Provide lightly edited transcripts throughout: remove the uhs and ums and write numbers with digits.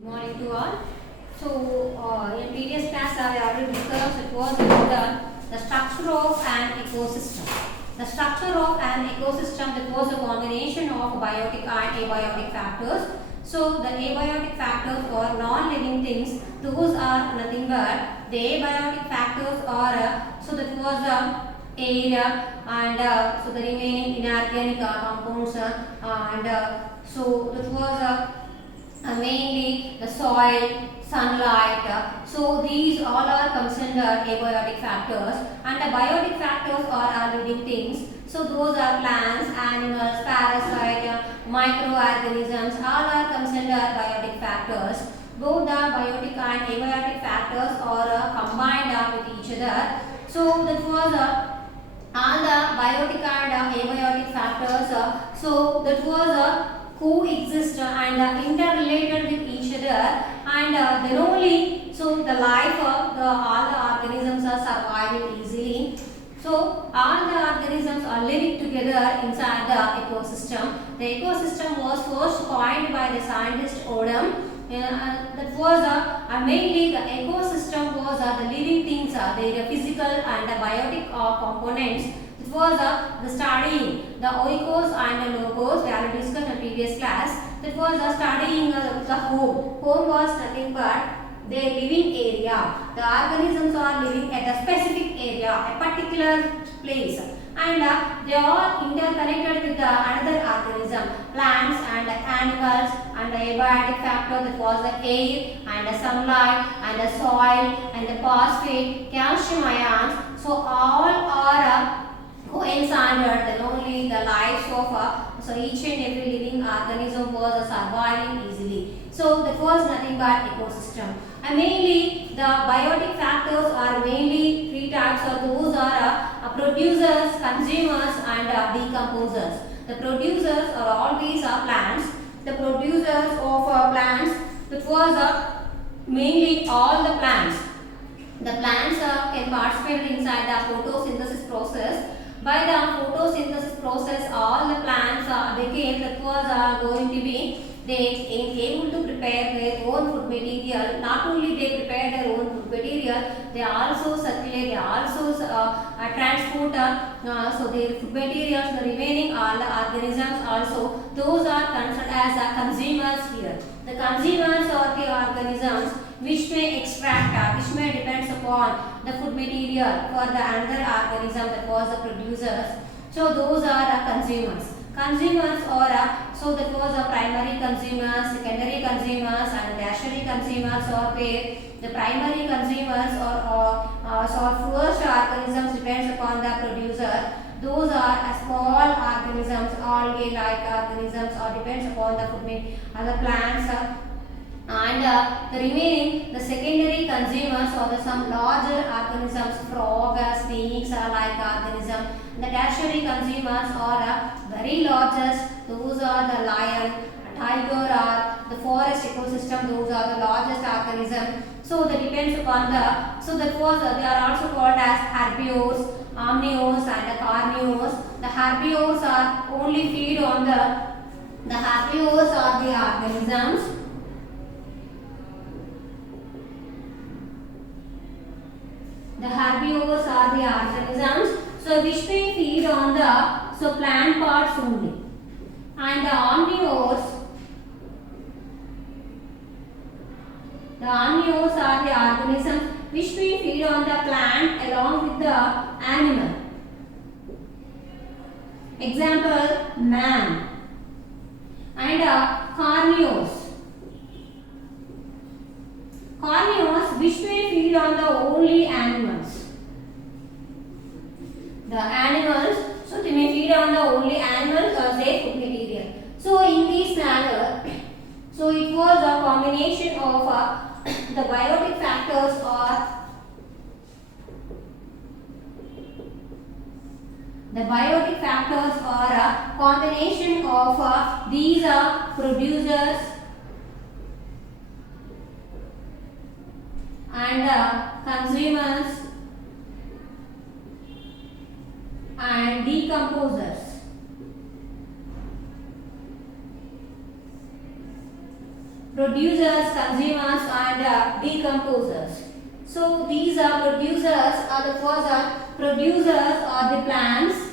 Good morning to all. In previous class, I have already discussed it was about the structure of an ecosystem. The structure of an ecosystem that was a combination of biotic and abiotic factors. So, the abiotic factors are non-living things. Those are nothing but the abiotic factors are so that was air and so the remaining inorganic compounds so that was mainly the soil, sunlight. So these all are considered abiotic factors, and the biotic factors are our living things. So those are plants, animals, parasites, microorganisms. All are considered biotic factors. Both the biotic and abiotic factors are combined with each other. So that was all the biotic and abiotic factors. So that was coexist and interrelated with each other, and then only so the life of all the organisms are surviving easily. So all the organisms are living together inside the ecosystem. The ecosystem was first coined by the scientist Odom. That was mainly the ecosystem was the living things, their physical and biotic components. It was the studying the oikos and the logos. We already discussed in the previous class. That was studying the home. Home was nothing but their living area. The organisms are living at a specific area, a particular place, and they are interconnected with another organism, plants and animals, and the abiotic factor that was the air and the sunlight and the soil and the phosphate, calcium ions. So all are coincided then only the lives of so each and every living organism was surviving easily. So that was nothing but ecosystem. And mainly the biotic factors are mainly three types. So those are producers, consumers, and decomposers. The producers are always plants. The producers of plants, that was mainly all the plants. The plants can participate inside the photosynthesis process. By the photosynthesis process, all the plants became that was going to be they able to prepare their own food material. Not only they prepare their own food material, they also circulate, they also transport so their food materials, the remaining all the organisms also, those are considered as consumers here. The consumers are the organisms which may extract, which may depends upon the food material for the another organism that was the producers. So those are consumers. Consumers are so that was a primary consumers, secondary consumers, and tertiary consumers are there. The primary consumers or so first organisms depends upon the producer. Those are small organisms, algae-like organisms, or depends upon the food, other plants. And the remaining, the secondary consumers or some larger organisms, frogs, snakes are like organisms. The tertiary consumers are very largest, those are the lion, tiger, or the forest ecosystem, those are the largest organism. So that depends upon the, so that was they are also called as herbivores, omnivores, and the carnivores. The herbivores are only feed on the herbivores are the organisms. The herbivores are the organisms, so which may feed on the plant parts only, and the omnivores are the organisms which may feed on the plant along with the animal. Example, man. And carnivores. Carnivores which may feed on the only animals. The animals, so they may feed on the only animals or their food material. So in this manner, so it was a combination of the biotic factors or the biotic factors are a combination of these producers and consumers and decomposers. producers, consumers, and decomposers. So these are producers are the first producers are the plants.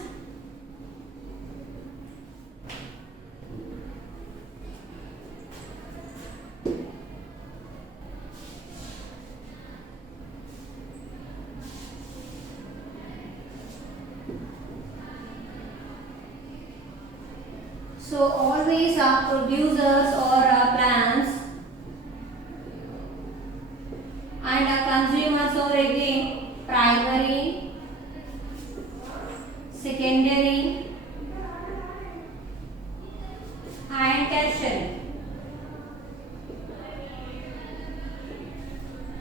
So always producers or plants, and consumers or again primary, secondary, and tertiary.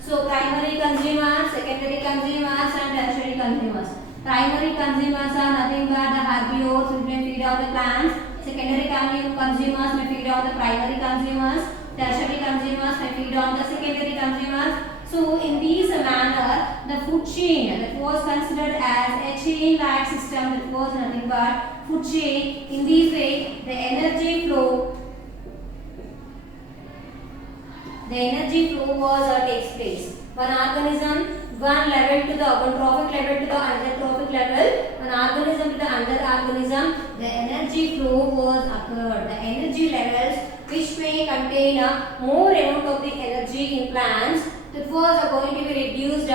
So primary consumers, secondary consumers, and tertiary consumers. Primary consumers are nothing but the herbivores which may feed on the plants. Secondary consumers may feed on the primary consumers. Tertiary consumers may feed on the secondary consumers. So in this manner, the food chain that was considered as a chain-like system, that was nothing but food chain. In this way, the energy flow was takes place. One organism, one level to the one trophic level to the another trophic level, one organism to the another organism, the energy flow was occurred. The energy levels which may contain a more amount of the energy in plants, that was going to be reduced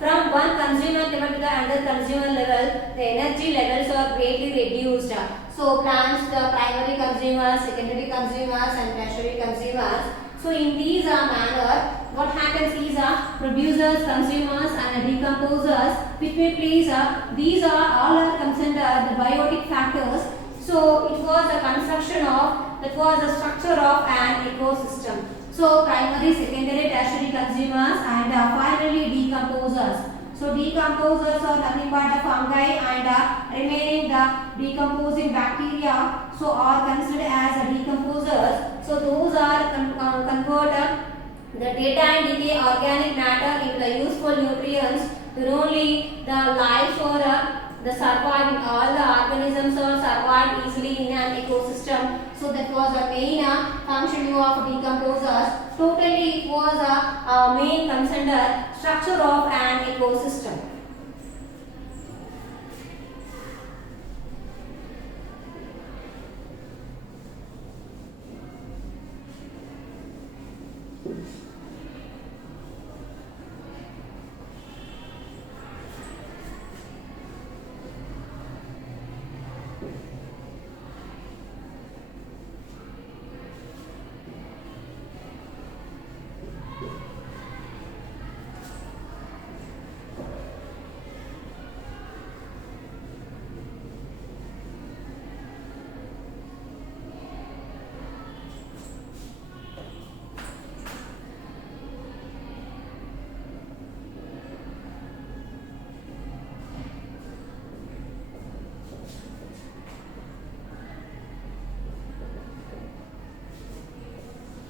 from one consumer level to the another consumer level. The energy levels are greatly reduced. So plants, the primary consumers, secondary consumers, and tertiary consumers. So in these manner, what happens is producers, consumers, and decomposers, which may please these are all are considered the biotic factors. So it was a construction of, that was the structure of an ecosystem. So primary, secondary, tertiary consumers, and finally decomposers. So decomposers are nothing but the fungi, and remaining the decomposing bacteria, so are considered as decomposers. So those are convert the data and decay organic matter into the useful nutrients. Not only the life or the surviving, all the organisms are survived easily in an ecosystem. So that was a main function of decomposers. Totally it was a main concerned structure of an ecosystem.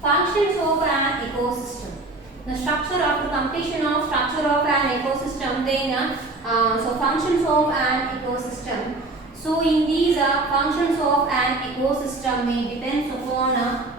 Functions of an ecosystem. The structure after completion of structure of an ecosystem, then so functions of an ecosystem. So in these functions of an ecosystem may depends upon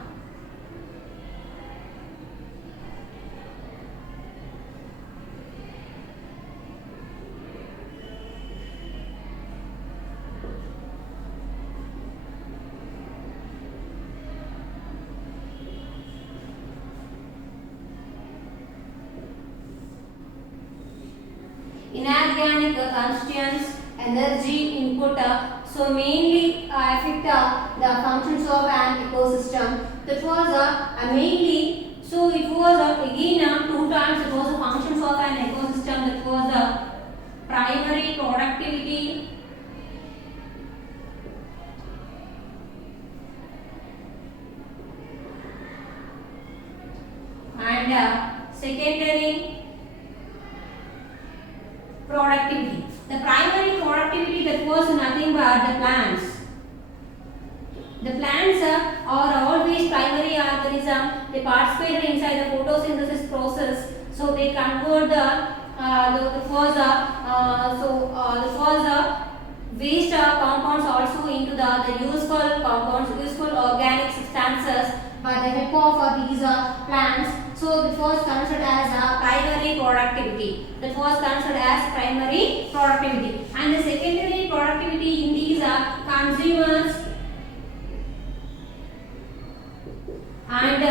inorganic constituents, energy input. So mainly affect the functions of an ecosystem. That was mainly, so it was again two times it was the functions of an ecosystem. That was the primary productivity and secondary productivity. The primary productivity, that was nothing but the plants. The plants are always primary organism. They participate inside the photosynthesis process. So they convert the waste compounds also into the useful compounds, useful organic substances by the help of these plants. So it was considered as primary productivity. That was considered as primary productivity. And the secondary productivity in these consumers and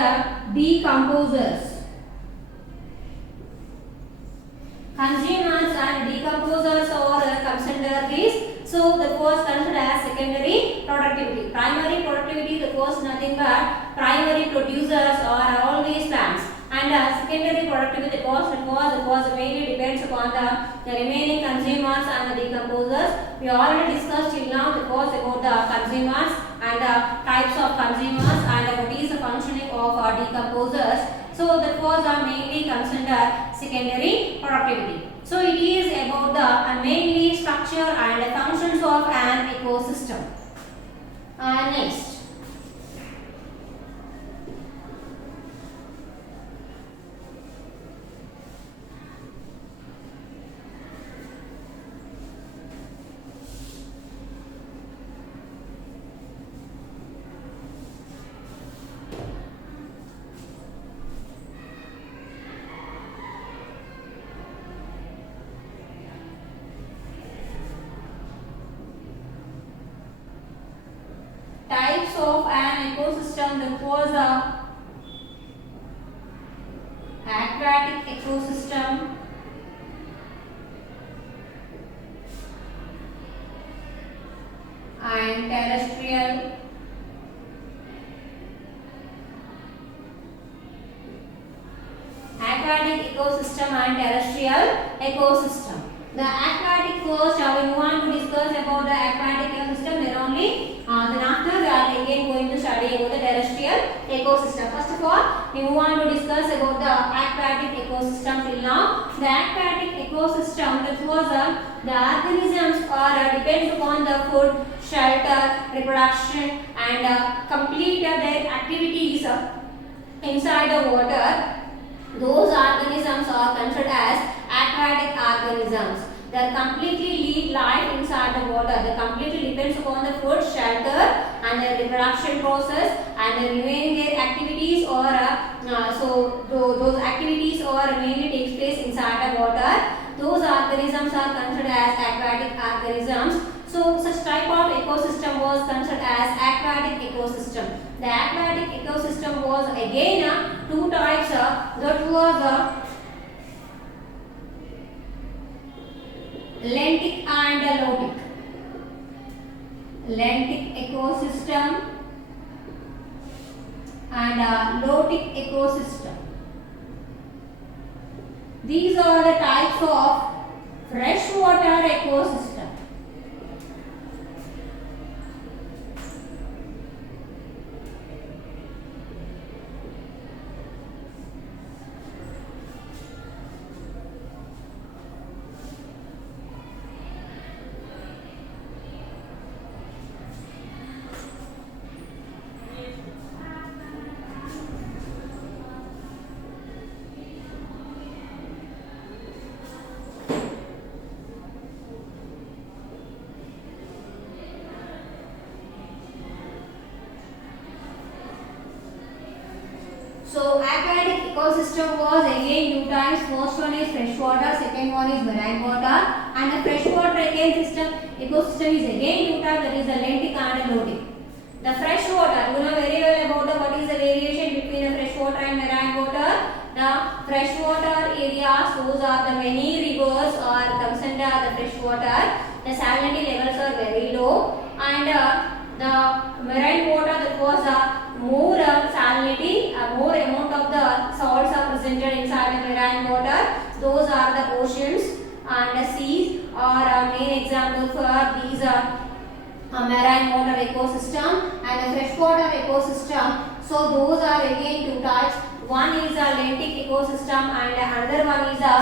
decomposers. Consumers and decomposers are comes under this. So that was considered as secondary productivity. Primary productivity, that was nothing but primary producers are always plants. And secondary productivity, that was mainly depends upon the remaining consumers and the decomposers. We already discussed till now. That was about the consumers and the types of consumers and what is the functioning of decomposers. So that was mainly considered secondary productivity. So it is about the mainly structure and functions of an ecosystem. Next. Types of an ecosystem, that was aquatic ecosystem, and terrestrial. Aquatic ecosystem and terrestrial ecosystem. The aquatic first, we want to discuss about the aquatic ecosystem. Then only then after we are again going to study about the terrestrial ecosystem. First of all, we want to discuss about the aquatic ecosystem till now. The aquatic ecosystem, that was the organisms are depend upon the food, shelter, reproduction, and complete their activities inside the water. Those organisms are considered as aquatic organisms. They completely lead life inside the water. They completely depends upon the food, shelter, and the reproduction process, and the remaining their activities or those activities or mainly takes place inside the water. Those organisms are considered as aquatic organisms. So such type of ecosystem was considered as aquatic ecosystem. The aquatic ecosystem was again two types. That was lentic and lotic. Lentic ecosystem and lotic ecosystem. These are the types of freshwater ecosystem. So aquatic ecosystem was again two types. First one is freshwater, second one is marine water. And the freshwater again ecosystem is again two types, that is the lentic and lotic. The freshwater, you know very well about what is the variation between the freshwater and marine water. The freshwater areas, those are the many rivers are comes under the freshwater. The salinity levels are very low, and the marine water, that was more salinity, more amount of the salts are presented inside the marine water. Those are the oceans and the seas are main example for these marine water ecosystem and the freshwater ecosystem. So those are again two types. One is a lentic ecosystem and another one is a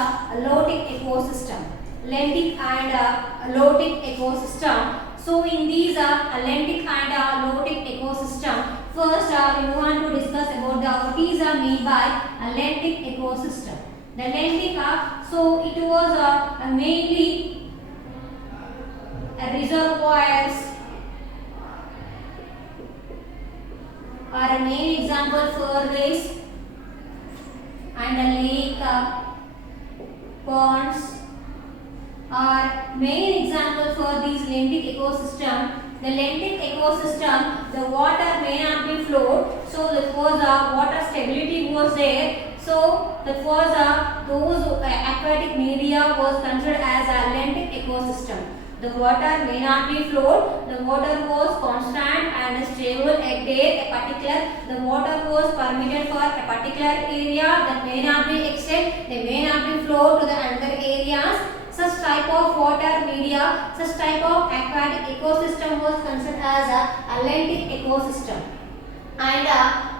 lotic ecosystem. Lentic and lotic ecosystem. So in these lentic and lotic ecosystem, first we want to discuss about the what is made by a lentic ecosystem. The lentic, so it was mainly reservoirs are a main example for this, and a lake, ponds are main example for this lentic ecosystem. The lentic ecosystem, the water may not be flowed, so that was a water stability was there. So that was those aquatic media was considered as a lentic ecosystem. The water may not be flowed, the water was constant and stable at there, a particular, the water was permitted for a particular area that may not be extended, they may not be flowed to the other areas. Such type of water media, such type of aquatic ecosystem was considered as a lentic ecosystem. And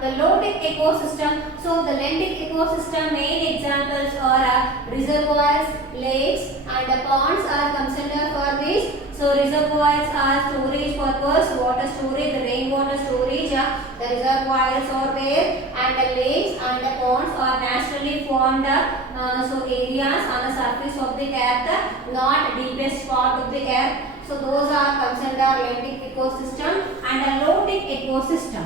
the lotic ecosystem, so the lentic ecosystem main examples are reservoirs, lakes and ponds are considered for this. So reservoirs are storage purpose, water storage, the rainwater storage, the reservoirs are there, and the lakes and the ponds are naturally formed so areas on the surface of the earth, not deepest part of the earth. So those are considered lentic ecosystem and a lotic ecosystem.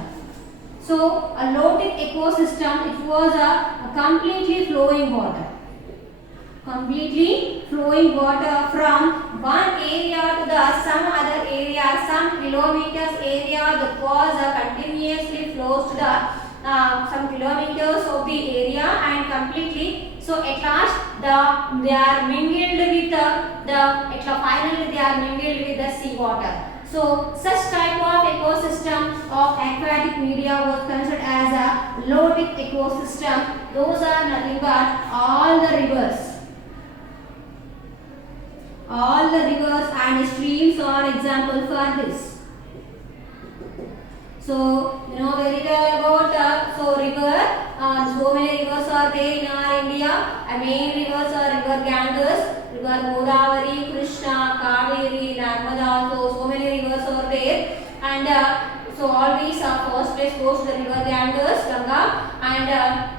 So a lotic ecosystem, it was a completely flowing water. Completely flowing water from one area to the some other area, some kilometers area that was continuously flows to the some kilometers of the area and completely. So at last they are mingled with finally they are mingled with the sea water. So such type of ecosystem of aquatic media was considered as a lotic ecosystem. Those are nothing but all the rivers. All the rivers and streams are example for this. So you know very well about so river. So many rivers are there in our India. And main rivers are river Ganges, river Godavari, Krishna, Kaveri, Narmada. So many rivers are there. And so all these first place goes to the river Ganges, Ganga, and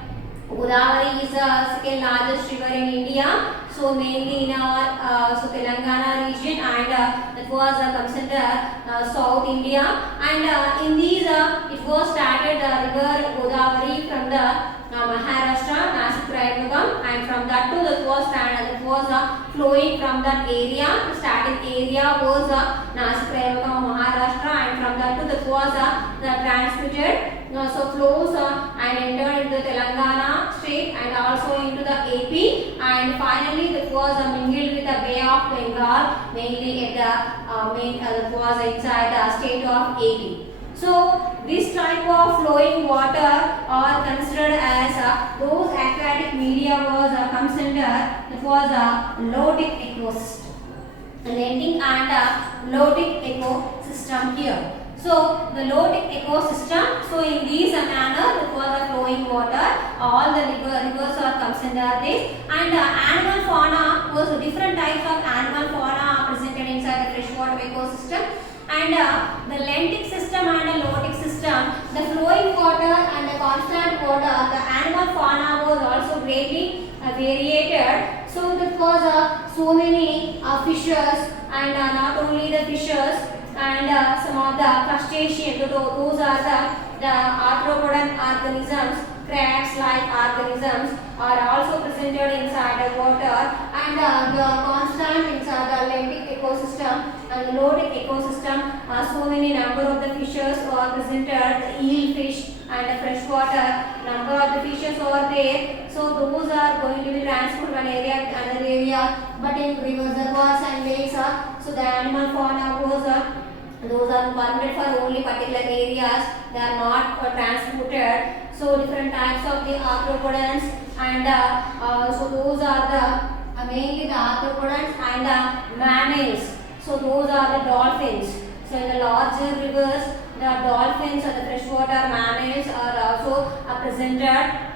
Godavari is the second largest river in India. So mainly in our so Telangana region, and that was considered South India. And in these it was started the river Godavari from the Maharashtra, Nasik Rayagam, and from that to that was flowing from that area. The starting area was Nasik Rayagam, Maharashtra, and from that to that was transmitted. So flows and entered into Telangana state and also into the AP, and finally that was mingled with the Bay of Bengal, mainly at the that was inside the state of AP. So this type of flowing water are considered as those aquatic media was considered that was a lotic ecosystem. Landing and lotic ecosystem here. So the lotic ecosystem, so in this manner it was a flowing water, all the rivers are considered this, and animal fauna was different types of animal fauna presented inside the freshwater ecosystem. And the lentic system and the lotic system, the flowing water and the constant water, the animal fauna was also greatly variated. So that was so many fishes, and not only the fishes, and some of the crustaceans. Those are the arthropod organisms, crabs-like organisms are also presented inside the water, and the constant inside the lentic ecosystem and the lotic ecosystem. So many number of the fishes are presented, the eel fish and the freshwater number of the fishes are there. So those are going to be transferred one area to another area. But in reservoirs and lakes, so the animal fauna was those are permitted for only particular areas. They are not transported. So different types of the arthropods, and so those are the mainly the arthropods and the mammals. So those are the dolphins. So in the larger rivers, the dolphins or the freshwater mammals are also presented,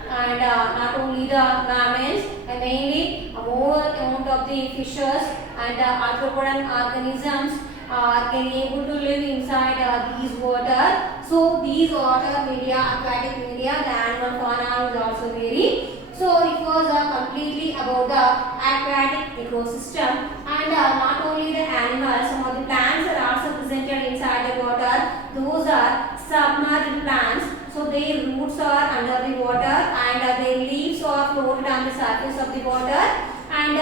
and not only the mammals, mainly more amount of the fishes and the arthropod organisms can able to live inside these water. So these water media, aquatic media, the animal fauna is also very. So it was completely about the aquatic ecosystem, and not only the animals, some of the plants are also presented inside the water. Those are submerged plants. So their roots are under the water and their leaves are floated on the surface of the water, and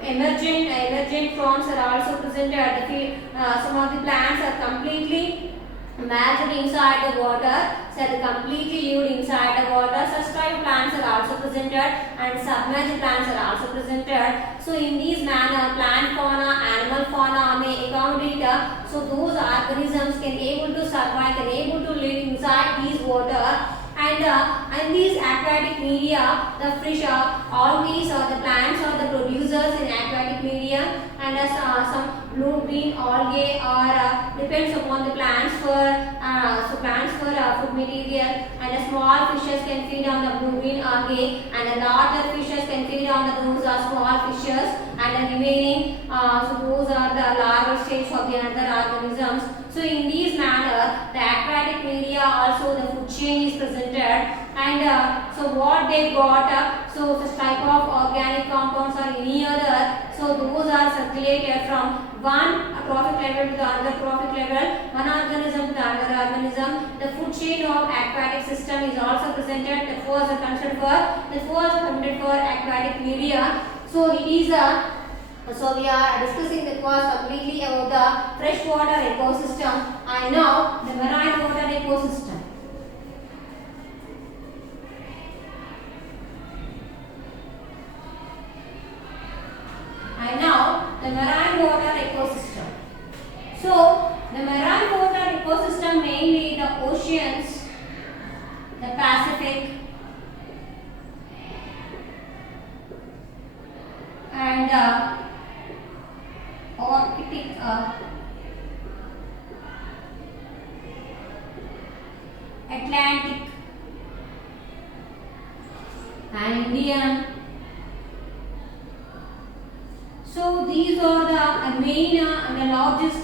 emergent fronds are also presented. Some of the plants are completely merged inside the water, so they completely lived inside the water. Such type of plants are also presented, and submerged plants are also presented. So in these manner, plant fauna, animal fauna may accommodate. So those organisms can able to survive, can able to live inside these water. And these aquatic media, the fish are always the plants are the producers in aquatic media, and some blue-green algae are depends upon the plants for food material, and the small fishes can feed on the blue-green algae, and the larger fishes can feed on those small fishes, and the remaining so those are the larval stage of the other organisms. So in this manner, the aquatic media also the food chain is presented, and so what they got, so this type of organic compounds or any other, so those are circulated from one trophic level to the other trophic level, one organism to the other organism. The food chain of aquatic system is also presented. The four are considered for aquatic media. So it is a So we are discussing the course completely about the freshwater ecosystem, and now the marine water ecosystem. And now the marine water ecosystem. So the marine water ecosystem mainly the oceans, the Pacific, and Arctic, Atlantic, and Indian. So these are the main and the largest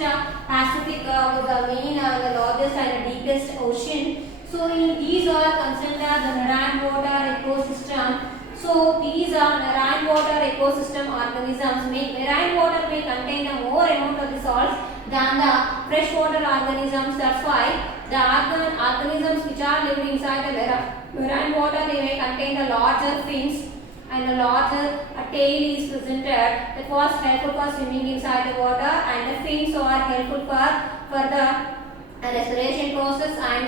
Pacific was the main the largest and the deepest ocean. So in these are considered the marine water ecosystem. So these are marine water ecosystem organisms. Marine water may contain a more amount of the salts than the freshwater organisms. That's why the organisms which are living inside the marine water, they may contain the larger fins and the larger tail is presented. That was helpful for swimming inside the water, and the fins are helpful for the respiration process, and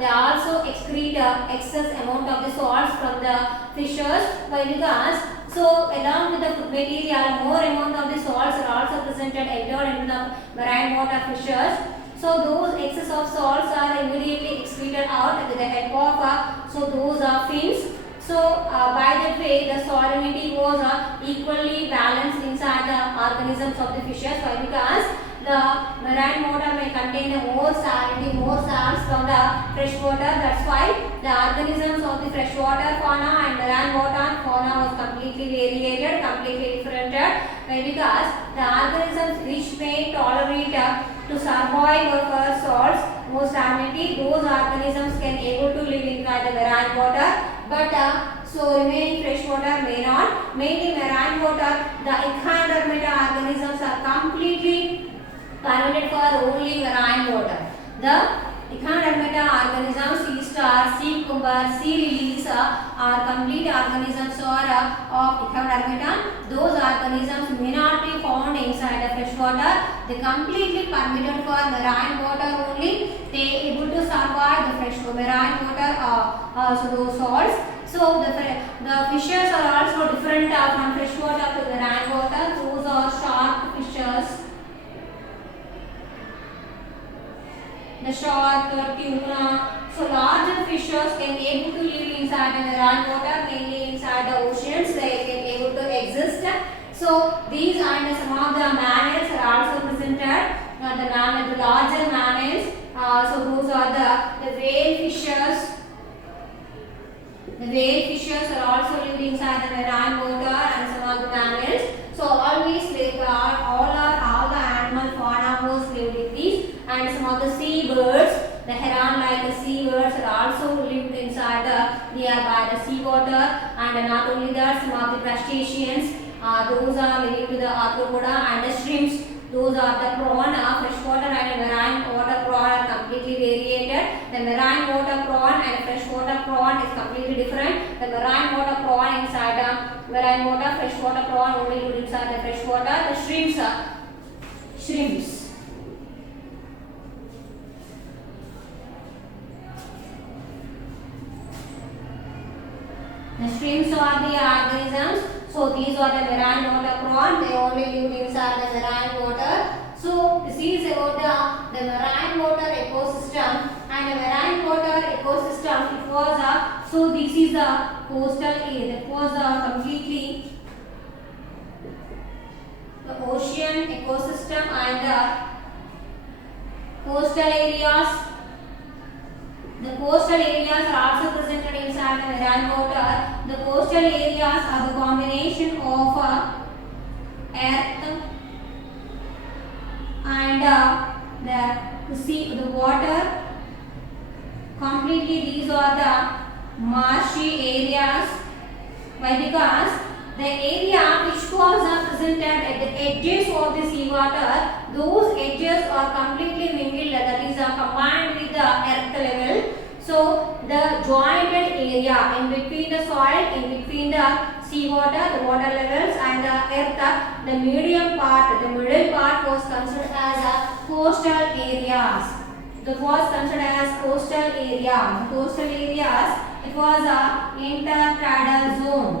they also excrete excess amount of the salts from the fishes. Why? Because so along with the food material, more amount of the salts are also presented entered into the marine water fishes. So those excess of salts are immediately excreted out with the help of so those are fins. So by that way, the salinity was equally balanced inside the organisms of the fishes. Why? Because the marine water may contain more salinity, more salts from the fresh water. That's why the organisms of the freshwater fauna and marine water fauna was completely variated, completely different. Why? Because the organisms which may tolerate to survive for salts, more salinity, those organisms can able to live inside the marine water. But so remaining freshwater may not. Mainly marine water, the echinodermata organisms are completely permitted for only marine water. The echinodermata organisms, sea star, sea cucumber, sea lilies are complete organisms of echinodermata. Those organisms may not be found inside the freshwater. They completely permitted for marine water only. They able to survive the fresh marine water. So those salts. So the fishes are also different from freshwater to marine water. Those are shark fishes. The shark, tuna. So larger fishes can able to live inside the marine water, mainly inside the oceans. They can able to exist. So these and some of the mammals are also presented. The larger mammals. So those are the whale fishes. The whale fishes are also living inside the marine water, and some of the mammals. So always all the animal fauna was lived in these, and some of the seabirds, the heron like the seabirds are also lived inside the nearby the seawater, and not only that, some of the crustaceans, those are living to the arthropoda, and the shrimps, Those are the prawn, freshwater and marine water prawn are completely variated. The marine water prawn and freshwater prawn is completely different. The marine water prawn inside marine water, freshwater prawn only lived inside the freshwater. The shrimps are shrimps. The shrimps are the organisms. So these are the marine water prawn. They only live inside the marine water. So this is about the marine water ecosystem, and the marine water ecosystem, it was so this is the coastal area. That was completely the ocean ecosystem and the coastal areas. The coastal areas are also presented inside the marine water. The coastal areas are the combination of earth and the sea, the water. Completely these are the marshy areas. Why? Because the area which was presented at the edges of the sea water, those edges are completely mingled, that is combined with the earth level. So the jointed area in between the soil, in between the sea water, the water levels and the earth, the medium part, the middle part was considered as coastal areas. That was considered as coastal area. Coastal areas, it was a intertidal zone.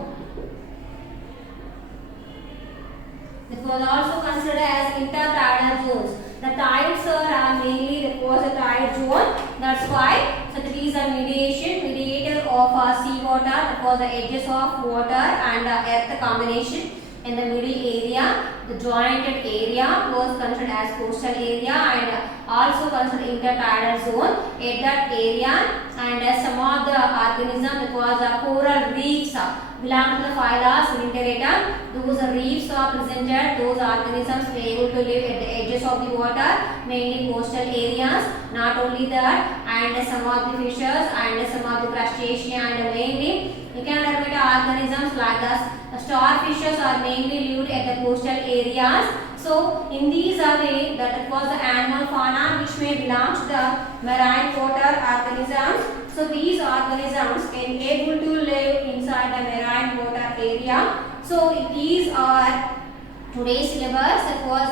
It was also considered as intertidal zones. The tides are mainly, that was a tide zone. That's why. So that is a mediator of sea water. That was the edges of water and earth combination in the middle area. The jointed area was considered as coastal area and also considered intertidal zone at that area. And some of the organisms, that was coral reefs, belong to the phylum Cnidaria. Those reefs are presented. Those organisms were able to live at the edges of the water, mainly coastal areas. Not only that, and some of the fishes and some of the crustaceans and mainly echinodermata organisms like us. The starfishes are mainly lived at the coastal areas. So in these way, that it was the animal fauna which may belong to the marine water organisms. So these organisms can able to live inside the marine water area. So these are today's syllabus. That was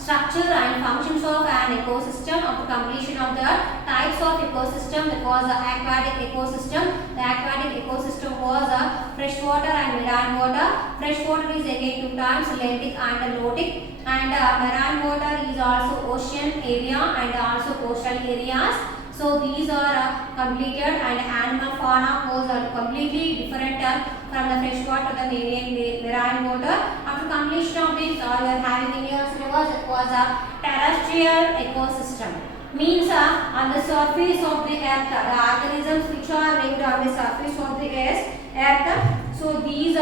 structure and functions of an ecosystem, of the completion of the types of ecosystem. That was aquatic ecosystem. The aquatic ecosystem was freshwater and marine water. Freshwater is again two times lentic and lotic, and marine water is also ocean area and also coastal areas. So these are completed, and animal fauna was completely different from the freshwater to the marine water. After completion of this, you are having in your syllabus, it was a terrestrial ecosystem. Means on the surface of the earth, the organisms which are lived on the surface of the earth. So these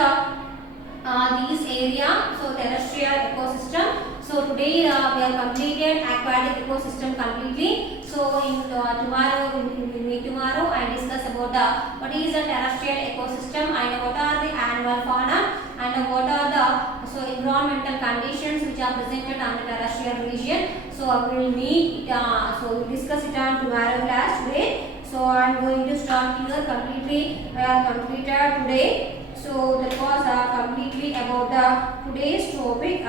area, so terrestrial ecosystem. So today we have completed aquatic ecosystem completely. So in tomorrow we will meet tomorrow and discuss about what is the terrestrial ecosystem and what are the animal fauna and what are the environmental conditions which are presented on the terrestrial region. So we will meet so we will discuss it on tomorrow class today. So I am going to start here completely. I have completed today. So that was completely about the today's topic.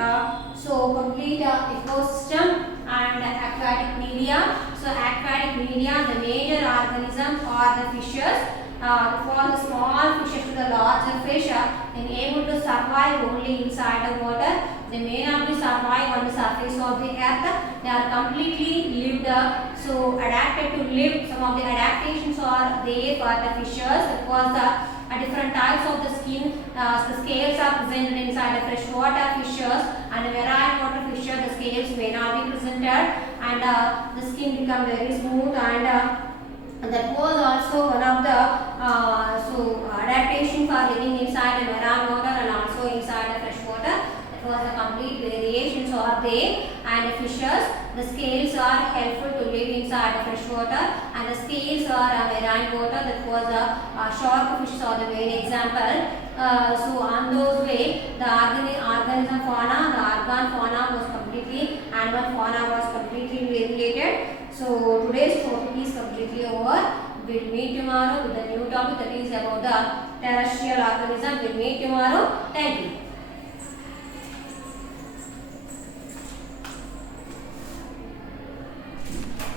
So complete ecosystem and aquatic media. So aquatic media, the major organisms are the fishes. For the small fishes to the larger fish, and able to survive only inside the water. They may not be survive on the surface of the earth. They are completely lived, so adapted to live. Some of the adaptations are there for the fishes. It was the different types of the skin. The scales are presented inside the freshwater fishes and the marine water fishes. The scales may not be presented, and the skin become very smooth, and that was also one of the adaptation for living inside the marine water and also inside the freshwater. That was the complete variations are there. And the fishes, the scales are helpful to live inside the freshwater, and the scales are marine water. That was shark fishes are the main example. So on those way, the organism fauna, the organ fauna was completely animal fauna was completely regulated. So today's topic is completely over. We'll meet tomorrow with a new topic that is about the terrestrial organism. We'll meet tomorrow. Thank you.